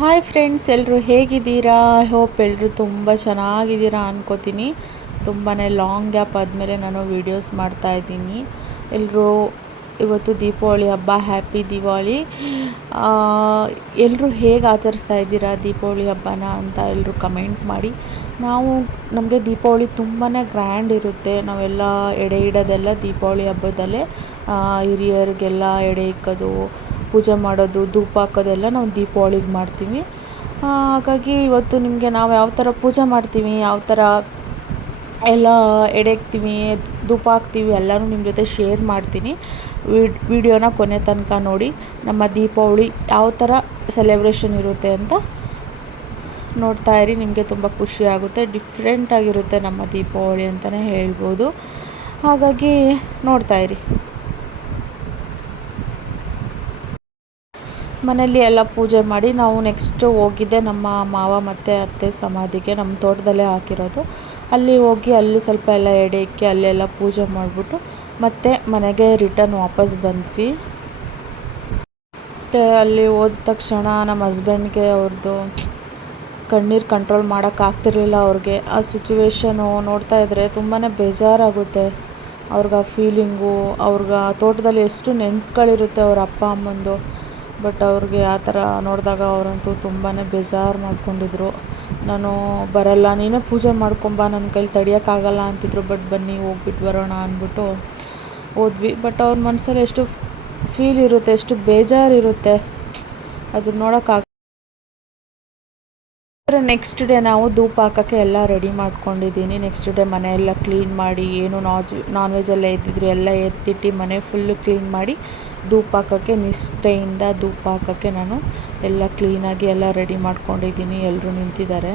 Hi friends, ಎಲ್ಲರೂ ಹೇಗಿದ್ದೀರಾ? I hope ಎಲ್ಲರೂ ತುಂಬ ಚೆನ್ನಾಗಿದ್ದೀರಾ ಅನ್ಕೋತೀನಿ. ತುಂಬಾ ಲಾಂಗ್ ಗ್ಯಾಪ್ ಆದಮೇಲೆ ನಾನು ವೀಡಿಯೋಸ್ ಮಾಡ್ತಾಯಿದ್ದೀನಿ. ಎಲ್ಲರೂ ಇವತ್ತು ದೀಪಾವಳಿ ಹಬ್ಬ, ಹ್ಯಾಪಿ ದಿವಾಳಿ. ಎಲ್ಲರೂ ಹೇಗೆ ಆಚರಿಸ್ತಾ ಇದ್ದೀರಾ ದೀಪಾವಳಿ ಹಬ್ಬನ ಅಂತ ಎಲ್ಲರೂ ಕಮೆಂಟ್ ಮಾಡಿ. ನಮಗೆ ದೀಪಾವಳಿ ತುಂಬಾ ಗ್ರ್ಯಾಂಡ್ ಇರುತ್ತೆ. ನಾವೆಲ್ಲ ಎಡೆ ಇಡೋದೆಲ್ಲ ದೀಪಾವಳಿ ಹಬ್ಬದಲ್ಲೇ. ಹಿರಿಯರಿಗೆಲ್ಲ ಎಡೆ ಇಕ್ಕೋದು, ಪೂಜೆ ಮಾಡೋದು, ಧೂಪ ಹಾಕೋದೆಲ್ಲ ನಾವು ದೀಪಾವಳಿಗೆ ಮಾಡ್ತೀವಿ. ಹಾಗಾಗಿ ಇವತ್ತು ನಿಮಗೆ ನಾವು ಯಾವ ಥರ ಪೂಜೆ ಮಾಡ್ತೀವಿ, ಯಾವ ಥರ ಎಲ್ಲ ಎಡೆ ಇಕ್ತೀವಿ, ಧೂಪ ಹಾಕ್ತೀವಿ ಎಲ್ಲನೂ ನಿಮ್ಮ ಜೊತೆ ಶೇರ್ ಮಾಡ್ತೀನಿ. ವಿಡಿಯೋನ ಕೊನೆ ತನಕ ನೋಡಿ. ನಮ್ಮ ದೀಪಾವಳಿ ಯಾವ ಥರ ಸೆಲೆಬ್ರೇಷನ್ ಇರುತ್ತೆ ಅಂತ ನೋಡ್ತಾ ಇರಿ. ನಿಮಗೆ ತುಂಬ ಖುಷಿ ಆಗುತ್ತೆ. ಡಿಫ್ರೆಂಟಾಗಿರುತ್ತೆ ನಮ್ಮ ದೀಪಾವಳಿ ಅಂತಲೇ ಹೇಳ್ಬೋದು. ಹಾಗಾಗಿ ನೋಡ್ತಾ ಇರಿ. ಮನೆಯಲ್ಲಿ ಎಲ್ಲ ಪೂಜೆ ಮಾಡಿ ನಾವು ನೆಕ್ಸ್ಟ್ ಹೋಗಿದ್ದೆ ನಮ್ಮ ಮಾವ ಮತ್ತು ಅತ್ತೆ ಸಮಾಧಿಗೆ. ನಮ್ಮ ತೋಟದಲ್ಲೇ ಹಾಕಿರೋದು. ಅಲ್ಲಿ ಹೋಗಿ ಅಲ್ಲಿ ಸ್ವಲ್ಪ ಎಲ್ಲ ಎಡೆ ಇಕ್ಕಿ ಅಲ್ಲೆಲ್ಲ ಪೂಜೆ ಮಾಡಿಬಿಟ್ಟು ಮತ್ತೆ ಮನೆಗೆ ರಿಟರ್ನ್ ವಾಪಸ್ ಬಂದ್ವಿ. ಮತ್ತು ಅಲ್ಲಿ ಹೋದ ತಕ್ಷಣ ನಮ್ಮ ಹಸ್ಬೆಂಡ್ಗೆ ಅವ್ರದ್ದು ಕಣ್ಣೀರು ಕಂಟ್ರೋಲ್ ಮಾಡೋಕ್ಕಾಗ್ತಿರ್ಲಿಲ್ಲ. ಅವ್ರಿಗೆ ಆ ಸಿಚುವೇಶನು ನೋಡ್ತಾ ಇದ್ದರೆ ತುಂಬಾ ಬೇಜಾರಾಗುತ್ತೆ. ಅವ್ರಿಗೆ ಆ ಫೀಲಿಂಗು, ಅವ್ರಿಗೆ ತೋಟದಲ್ಲಿ ಎಷ್ಟು ನೆನಪುಗಳಿರುತ್ತೆ ಅವ್ರ ಅಪ್ಪ ಅಮ್ಮಂದು. ಬಟ್ ಅವ್ರಿಗೆ ಆ ಥರ ನೋಡಿದಾಗ ಅವರಂತೂ ತುಂಬಾ ಬೇಜಾರು ಮಾಡ್ಕೊಂಡಿದ್ರು. ನಾನು ಬರಲ್ಲ, ನೀನೇ ಪೂಜೆ ಮಾಡ್ಕೊಂಬ, ನನ್ನ ಕೈಲಿ ತಡಿಯೋಕ್ಕಾಗಲ್ಲ ಅಂತಿದ್ರು. ಬಟ್ ಬನ್ನಿ ಹೋಗ್ಬಿಟ್ಟು ಬರೋಣ ಅಂದ್ಬಿಟ್ಟು ಹೋದ್ವಿ. ಬಟ್ ಅವ್ರ ಮನಸ್ಸಲ್ಲಿ ಎಷ್ಟು ಫೀಲ್ ಇರುತ್ತೆ, ಎಷ್ಟು ಬೇಜಾರಿರುತ್ತೆ, ಅದನ್ನ ನೋಡೋಕ್ಕಾಗ. ನೆಕ್ಸ್ಟ್ ಡೇ ನಾವು ಧೂಪ ಹಾಕೋಕ್ಕೆ ಎಲ್ಲ ರೆಡಿ ಮಾಡ್ಕೊಂಡಿದ್ದೀನಿ. ನೆಕ್ಸ್ಟ್ ಡೇ ಮನೆಯೆಲ್ಲ ಕ್ಲೀನ್ ಮಾಡಿ, ಏನು ನಾನ್ ವೆಜ್ ಎಲ್ಲ ಎದ್ದಿದ್ರು ಎಲ್ಲ ಎತ್ತಿಟ್ಟು ಮನೆ ಫುಲ್ಲು ಕ್ಲೀನ್ ಮಾಡಿ ಧೂಪ ಹಾಕೋಕ್ಕೆ, ನಿಷ್ಠೆಯಿಂದ ಧೂಪ ಹಾಕೋಕ್ಕೆ ನಾನು ಎಲ್ಲ ಕ್ಲೀನಾಗಿ ಎಲ್ಲ ರೆಡಿ ಮಾಡ್ಕೊಂಡಿದ್ದೀನಿ. ಎಲ್ಲರೂ ನಿಂತಿದ್ದಾರೆ.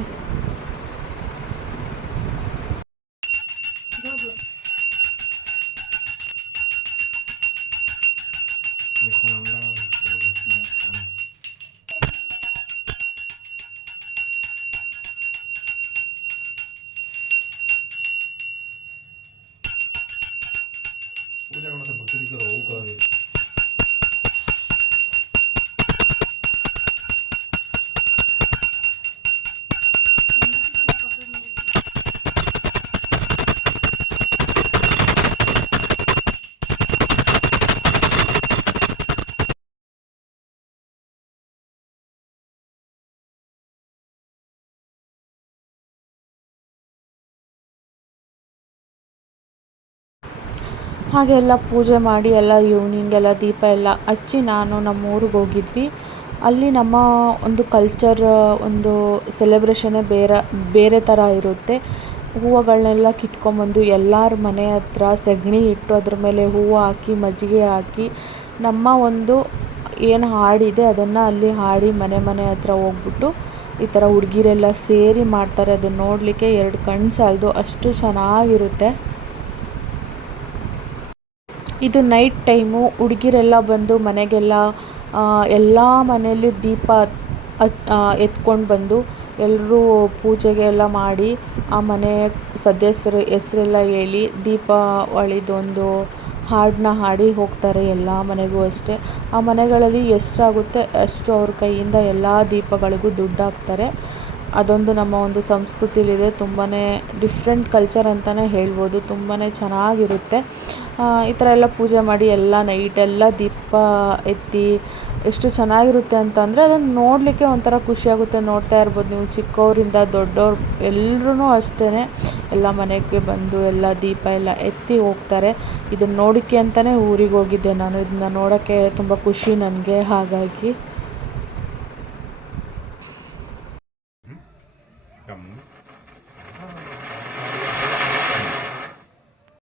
ಹಾಗೆ ಎಲ್ಲ ಪೂಜೆ ಮಾಡಿ ಎಲ್ಲ ಈವ್ನಿಂಗ್ ಎಲ್ಲ ದೀಪ ಎಲ್ಲ ಹಚ್ಚಿ ನಾನು ನಮ್ಮ ಊರಿಗೆ ಹೋಗಿದ್ವಿ. ಅಲ್ಲಿ ನಮ್ಮ ಒಂದು ಕಲ್ಚರ್, ಒಂದು ಸೆಲೆಬ್ರೇಷನ್ನೇ ಬೇರೆ ಥರ ಇರುತ್ತೆ. ಹೂವುಗಳನ್ನೆಲ್ಲ ಕಿತ್ಕೊಂಬಂದು ಎಲ್ಲರ ಮನೆ ಹತ್ರ ಸಗಣಿ ಇಟ್ಟು ಅದ್ರ ಮೇಲೆ ಹೂವು ಹಾಕಿ ಮಜ್ಜಿಗೆ ಹಾಕಿ ನಮ್ಮ ಒಂದು ಏನು ಹಾಡಿದೆ ಅದನ್ನು ಅಲ್ಲಿ ಹಾಡಿ ಮನೆ ಹತ್ರ ಹೋಗ್ಬಿಟ್ಟು ಈ ಥರ ಹುಡುಗಿರೆಲ್ಲ ಸೇರಿ ಮಾಡ್ತಾರೆ. ಅದನ್ನು ನೋಡಲಿಕ್ಕೆ ಎರಡು ಕಣ್ಣು ಸಾಲದು, ಅಷ್ಟು ಚೆನ್ನಾಗಿರುತ್ತೆ. ಇದು ನೈಟ್ ಟೈಮು. ಹುಡುಗಿರೆಲ್ಲ ಬಂದು ಮನೆಗೆಲ್ಲ ಎಲ್ಲ ಮನೆಯಲ್ಲಿ ದೀಪ ಎತ್ಕೊಂಡು ಬಂದು ಎಲ್ಲರೂ ಪೂಜೆಗೆ ಎಲ್ಲ ಮಾಡಿ ಆ ಮನೆ ಸದಸ್ಯರ ಹೆಸರೆಲ್ಲ ಹೇಳಿ ದೀಪಾವಳಿದೊಂದು ಹಾಡನ್ನ ಹಾಡಿ ಹೋಗ್ತಾರೆ. ಎಲ್ಲ ಮನೆಗೂ ಅಷ್ಟೇ. ಆ ಮನೆಗಳಲ್ಲಿ ಎಷ್ಟಾಗುತ್ತೆ ಅಷ್ಟು ಅವ್ರ ಕೈಯಿಂದ ಎಲ್ಲ ದೀಪಗಳಿಗೂ ದುಡ್ಡು ಹಾಕ್ತಾರೆ. ಅದೊಂದು ನಮ್ಮ ಒಂದು ಸಂಸ್ಕೃತಿಲಿದೆ. ತುಂಬಾ ಡಿಫ್ರೆಂಟ್ ಕಲ್ಚರ್ ಅಂತಲೇ ಹೇಳ್ಬೋದು. ತುಂಬಾ ಚೆನ್ನಾಗಿರುತ್ತೆ. ಈ ಥರ ಎಲ್ಲ ಪೂಜೆ ಮಾಡಿ ಎಲ್ಲ ನೈಟೆಲ್ಲ ದೀಪ ಎತ್ತಿ ಎಷ್ಟು ಚೆನ್ನಾಗಿರುತ್ತೆ ಅಂತಂದರೆ ಅದನ್ನು ನೋಡಲಿಕ್ಕೆ ಒಂಥರ ಖುಷಿಯಾಗುತ್ತೆ. ನೋಡ್ತಾ ಇರ್ಬೋದು ನೀವು, ಚಿಕ್ಕವರಿಂದ ದೊಡ್ಡವ್ರು ಎಲ್ಲರೂ ಅಷ್ಟೇ ಎಲ್ಲ ಮನೆಗೆ ಬಂದು ಎಲ್ಲ ದೀಪ ಎಲ್ಲ ಎತ್ತಿ ಹೋಗ್ತಾರೆ. ಇದನ್ನು ನೋಡೋಕ್ಕೆ ಅಂತಲೇ ಊರಿಗೆ ಹೋಗಿದ್ದೆ ನಾನು. ಇದನ್ನ ನೋಡೋಕ್ಕೆ ತುಂಬ ಖುಷಿ ನನಗೆ. ಹಾಗಾಗಿ